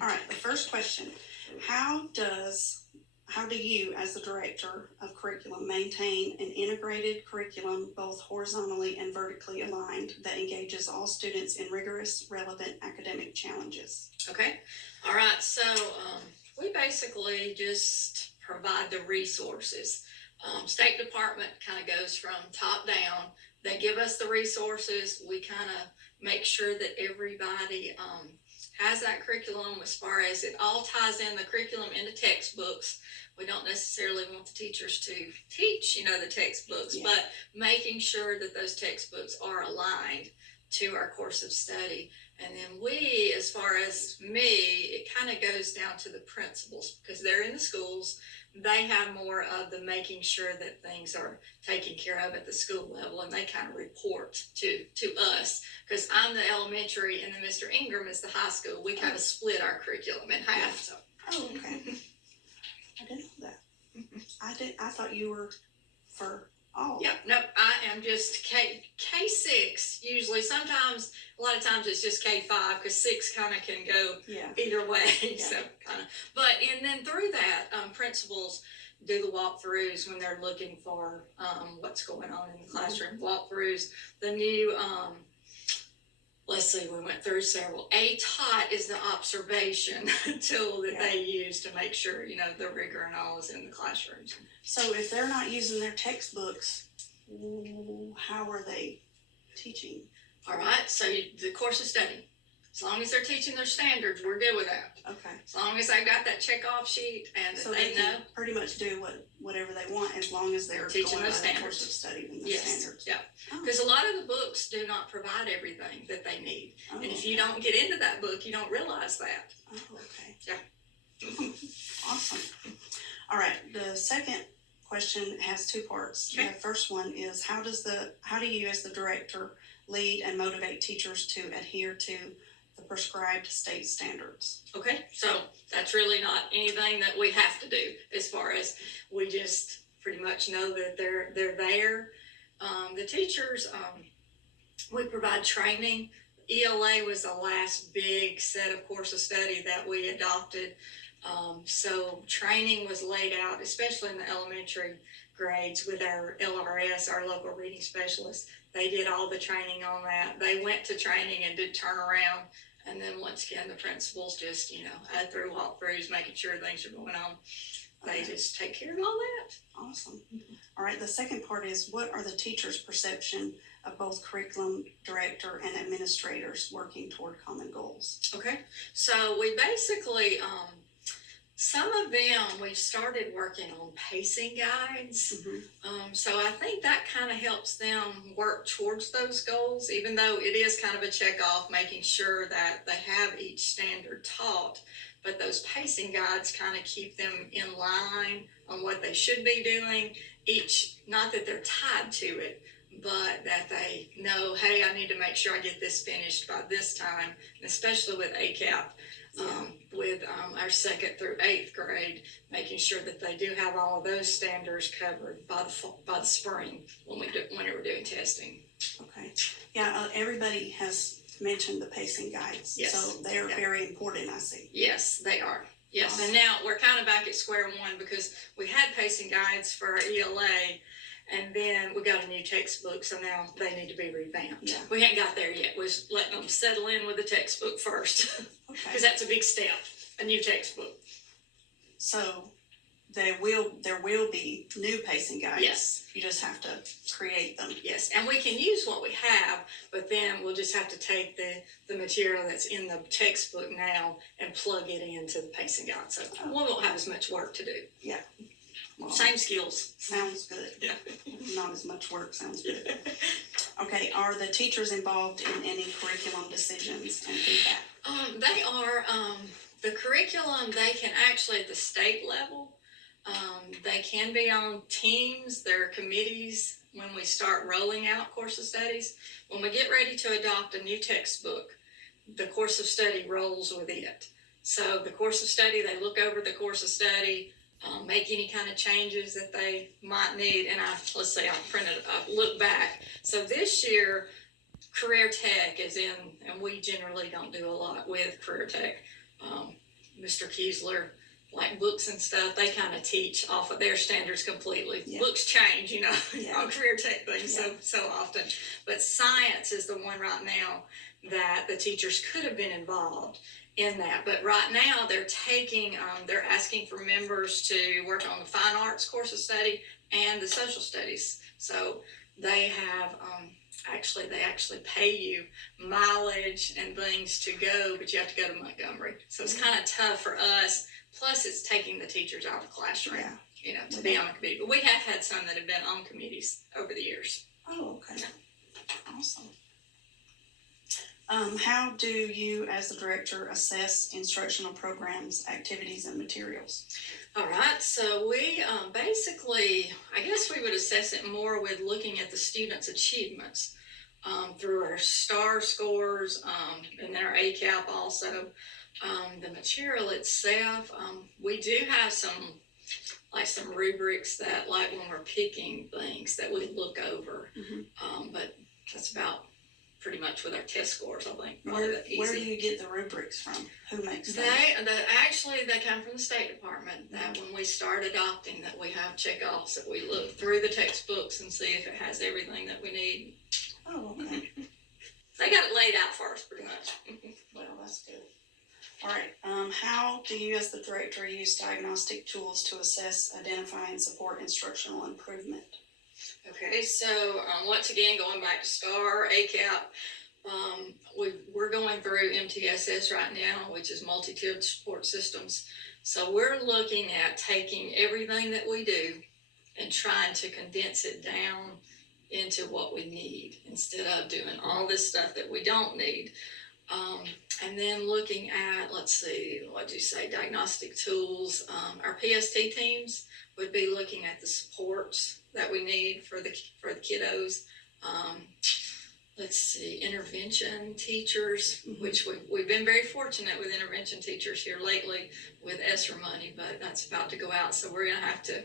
All right, the first question, how do you, as the director of curriculum, maintain an integrated curriculum, both horizontally and vertically aligned, that engages all students in rigorous, relevant academic challenges? Okay, all right, so we basically just provide the resources. State Department kind of goes from top down. They give us the resources. We kind of make sure that everybody has that curriculum as far as it all ties in the curriculum into textbooks. We don't necessarily want the teachers to teach, the textbooks, but making sure that those textbooks are aligned to our course of study. And then we, as far as me, it kind of goes down to the principals because they're in the schools. They have more of the making sure that things are taken care of at the school level, and they kind of report to us because I'm the elementary and then Mr. Ingram is the high school. We kind of split our curriculum in half. So. Oh, okay. I didn't know that. I thought you were for all. Yep, nope, I am just K6 usually. Sometimes, a lot of times it's just K5 because 6 kind of can go either way. So kind of, and then through that, principals do the walkthroughs when they're looking for what's going on in the classroom. Walkthroughs, the new, let's see, we went through several. ATOT is the observation tool that they use to make sure, the rigor and all is in the classrooms. So if they're not using their textbooks, how are they teaching? All right, so the course of study. As long as they're teaching their standards, we're good with that. Okay. As long as they've got that check-off sheet and so they know. Pretty much do whatever they want as long as they're teaching going those by standards. The course of study and the standards. Yeah. Because a lot of the books do not provide everything that they need. And if you don't get into that book, you don't realize that. Oh, okay. Yeah. Awesome. All right, the second question has two parts. Okay. The first one is how do you as the director lead and motivate teachers to adhere to the prescribed state standards? Okay, so that's really not anything that we have to do as far as we just pretty much know that they're there. The teachers, we provide training. ELA was the last big set of course of study that we adopted. So training was laid out, especially in the elementary grades with our LRS, our local reading specialist. They did all the training on that. They went to training and did turn around. And then once again, the principals just, through walkthroughs, making sure things are going on. They just take care of all that. Awesome. All right, the second part is what are the teachers' perception of both curriculum director and administrators working toward common goals? Okay, so we basically, some of them, we've started working on pacing guides. So I think that kind of helps them work towards those goals, even though it is kind of a check off, making sure that they have each standard taught. But those pacing guides kind of keep them in line on what they should be doing. Not that they're tied to it, but that they know, hey, I need to make sure I get this finished by this time, and especially with ACAP. With our 2nd through 8th grade, making sure that they do have all of those standards covered by the spring when we're doing testing. Okay. Yeah, everybody has mentioned the pacing guides. Yes. So they're very important, I see. Yes, they are. Yes, awesome. And now we're kind of back at square one because we had pacing guides for our ELA, and then we got a new textbook, so now they need to be revamped. Yeah. We hadn't got there yet. We're letting them settle in with the textbook first. Because that's a big step, a new textbook. So there will be new pacing guides. Yes. You just have to create them. Yes, and we can use what we have, but then we'll just have to take the material that's in the textbook now and plug it into the pacing guide. So we won't have as much work to do. Yeah. Well, same skills. Sounds good. Yeah. Not as much work, sounds good. Okay, are the teachers involved in any curriculum decisions and feedback? They are. The curriculum, they can actually at the state level, they can be on teams, there are committees when we start rolling out course of studies. When we get ready to adopt a new textbook, the course of study rolls with it. So the course of study, they look over the course of study, make any kind of changes that they might need. And I'll look back. So this year, Career Tech is in, and we generally don't do a lot with Career Tech. Mr. Kiesler, like books and stuff, they kind of teach off of their standards completely. Yeah. Books change, you know, Yeah. on career tech things Yeah. so often. But science is the one right now that the teachers could have been involved in that. But right now they're taking, they're asking for members to work on the fine arts course of study and the social studies. So they have, they actually pay you mileage and things to go, but you have to go to Montgomery. So it's kind of tough for us. Plus, it's taking the teachers out of the classroom, Yeah. you know, to be on a committee. But we have had some that have been on committees over the years. Oh, okay. Awesome. How do you, as the director, assess instructional programs, activities, and materials? All right, so we basically, I guess we would assess it more with looking at the students' achievements through our STAR scores and then our ACAP also. The material itself, we do have some rubrics that, like when we're picking things that we look over, but that's about pretty much with our test scores, I think. Where do you get the rubrics from? Who makes them? They come from the State Department. That when we start adopting, that we have checkoffs, that we look through the textbooks and see if it has everything that we need. Oh, okay. They got it laid out for us pretty much. Well, that's good. All right. How do you, as the director, use diagnostic tools to assess, identify, and support instructional improvement? Okay, so once again, going back to STAR, ACAP, we're going through MTSS right now, which is multi-tiered support systems. So we're looking at taking everything that we do and trying to condense it down into what we need instead of doing all this stuff that we don't need. And then looking at, diagnostic tools. Our PST teams would be looking at the supports that we need for the kiddos. Intervention teachers, which we've been very fortunate with intervention teachers here lately with ESSER money, but that's about to go out. So we're going to have to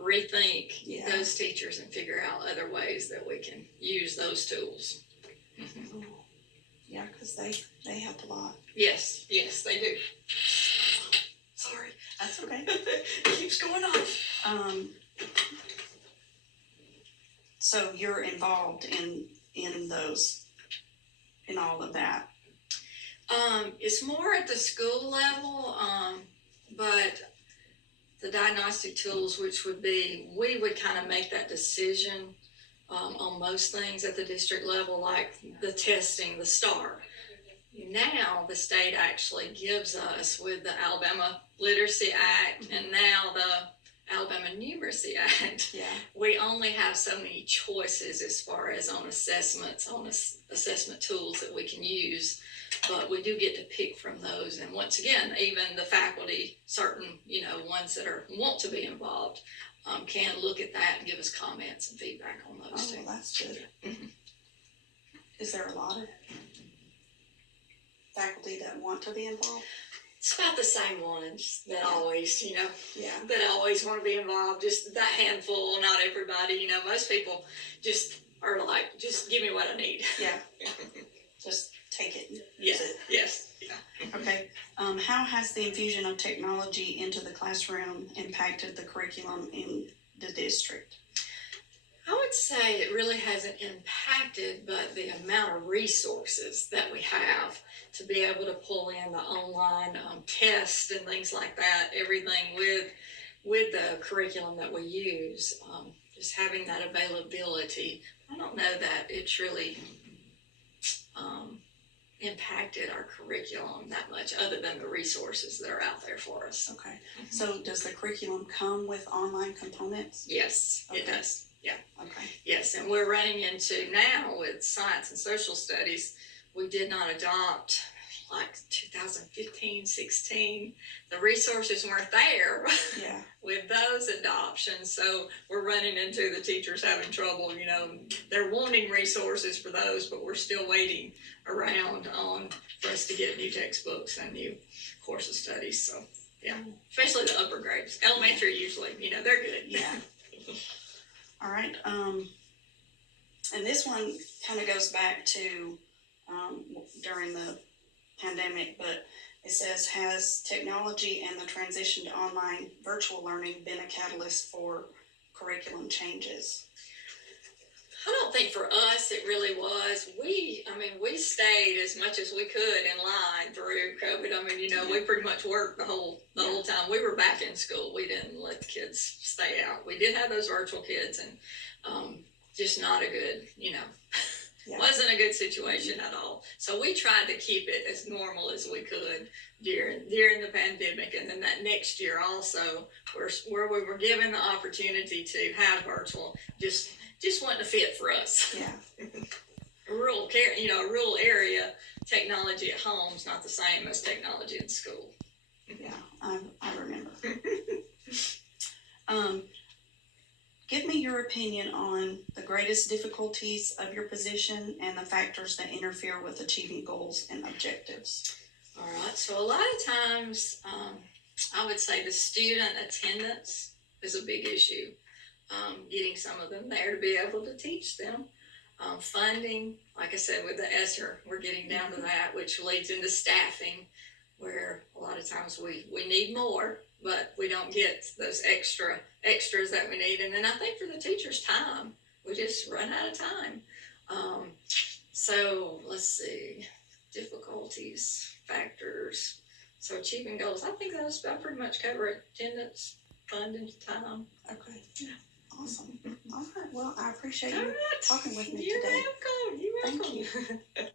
rethink those teachers and figure out other ways that we can use those tools. Mm-hmm. Yeah, because they help a lot. Yes, they do. Sorry. That's okay. It keeps going off. So you're involved in all of that? It's more at the school level, but the diagnostic tools, which would be, we would kind of make that decision on most things at the district level, like the testing, the STAR. Now the state actually gives us, with the Alabama Literacy Act and now the Alabama Numeracy Act, we only have so many choices as far as on assessments, on assessment tools that we can use, but we do get to pick from those. And once again, even the faculty, certain, ones that want to be involved, can look at that and give us comments and feedback on those too. Well, that's good. Mm-hmm. Is there a lot of faculty that want to be involved? It's about the same ones that always, that always want to be involved. Just that handful, not everybody. Most people just are like, just give me what I need. Yeah. Just take it. Use it. Yes. Yeah. Okay. How has the infusion of technology into the classroom impacted the curriculum in the district? I would say it really hasn't impacted, but the amount of resources that we have to be able to pull in the online tests and things like that, everything with the curriculum that we use, just having that availability. I don't know that it's really impacted our curriculum that much, other than the resources that are out there for us. Okay. Mm-hmm. So does the curriculum come with online components? Yes, it does. Yeah. Okay. Yes, and we're running into now with science and social studies, we did not adopt like 2015, 16. The resources weren't there with those adoptions. So we're running into the teachers having trouble, they're wanting resources for those, but we're still waiting around for us to get new textbooks and new course of studies. So especially the upper grades. Elementary usually, they're good. Yeah. All right, and this one kind of goes back to during the pandemic, but it says, has technology and the transition to online virtual learning been a catalyst for curriculum changes? I don't think for us it really was. We stayed as much as we could in line through COVID. We pretty much worked the whole time. We were back in school. We didn't let the kids stay out. We did have those virtual kids, and just not a good, wasn't a good situation at all. So we tried to keep it as normal as we could during the pandemic, and then that next year also, where we were given the opportunity to have virtual, just wasn't a fit for us. Yeah. A rural area, technology at home is not the same as technology in school. Yeah, I remember. Give me your opinion on the greatest difficulties of your position and the factors that interfere with achieving goals and objectives. All right, so a lot of times, I would say the student attendance is a big issue. Getting some of them there to be able to teach them. Funding, like I said, with the ESSER, we're getting down to that, which leads into staffing, where a lot of times we need more, but we don't get those extras that we need. And then I think for the teachers' time, we just run out of time. So let's see, difficulties, factors. So achieving goals, I think I pretty much cover it. Attendance, funding, time. Okay. Yeah. Awesome. All right. Well, I appreciate All you right. talking with me You're today. welcome. You're welcome. Thank you.